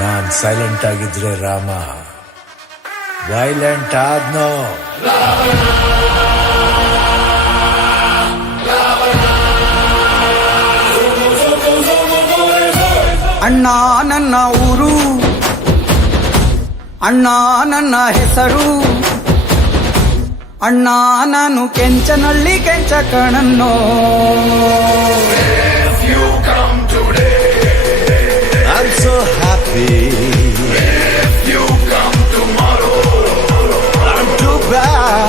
ನಾನ್ silent ಆಗಿದ್ರೆ Rama violent ಆದ್ನೋ. ಅಣ್ಣ ನನ್ನ ಊರು, ಅಣ್ಣ ನನ್ನ ಹೆಸರು, ಅಣ್ಣ ನಾನು ಕೆಂಚನಳ್ಳಿ ಕೆಂಚ ಕಣನ್ನೋ. I'm so happy. If you come tomorrow, I'm too bad.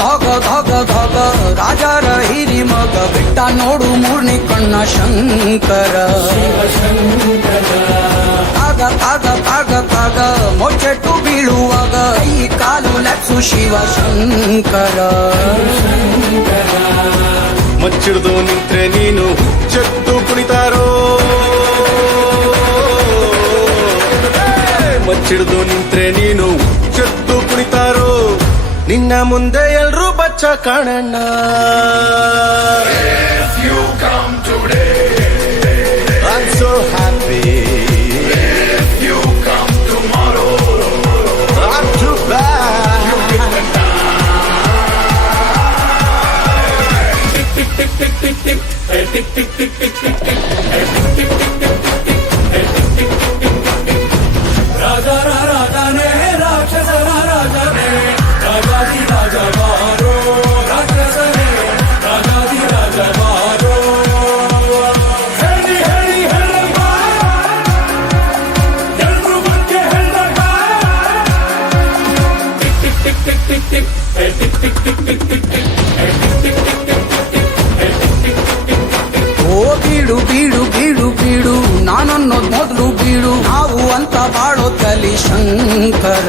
ಧಗ ಧಗ ಧಗ ರಾಜರ ಹಿರಿ ಮಗ ಬಿಟ್ಟ ನೋಡು ಮೂರ್ನಿ ಕಣ್ಣ ಶಂಕರ. ಆಗ ಆಗ ಆಗ ಆಗ ಮೊಚ್ಚೆಟ್ಟು ಬೀಳುವಾಗ ಈ ಕಾಲು ಲಕ್ಷು ಶಿವ ಶಂಕರ. ಮಚ್ಚಿಡ್ದು ನಿಂತ್ರೆ ನೀನು ಹುಚ್ಚೆತ್ತು ಕುಣಿತಾರೋ, ಮಚ್ಚಿಡ್ದು ನಿಂತ್ರೆ ನೀನು ಹುಚ್ಚೆತ್ತು ಕುಣಿತಾರೋ, ನಿನ್ನ ಮುಂದೆ ಎಲ್ರೂ ಬಚ್ಚ ಕಾಣಣ್ಣ. if you come today, I'm so happy. if you come tomorrow, I'm too bad. ರಾಜನೇ ರಾಕ್ಷಸರ ರಾಜನೇ ರಾಜಾದಿ ರಾಜ ಬಾರೋ, ರಾಕ್ಷಸನೇ ರಾಜಾದಿ ರಾಜ ಬಾರೋ. ಹೇಳಿ ಹೇಳಿ ಹೇಳಪ್ಪ, ಎಲ್ರೂ ಬಗ್ಗೆ ಹೇಳಪ್ಪ. Tick tick tick tick tick tick tick tick tick tick tick. ಓ ಬೀಡು ಬೀಡು ಬೀಡು ಬೀಡು ನಾನನ್ನೋದ್ ಮೊದಲು ಬೀಡು, ನಾವು ಅಂತ ಬಾಳೋ ಕಲಿ ಶಂಕರ.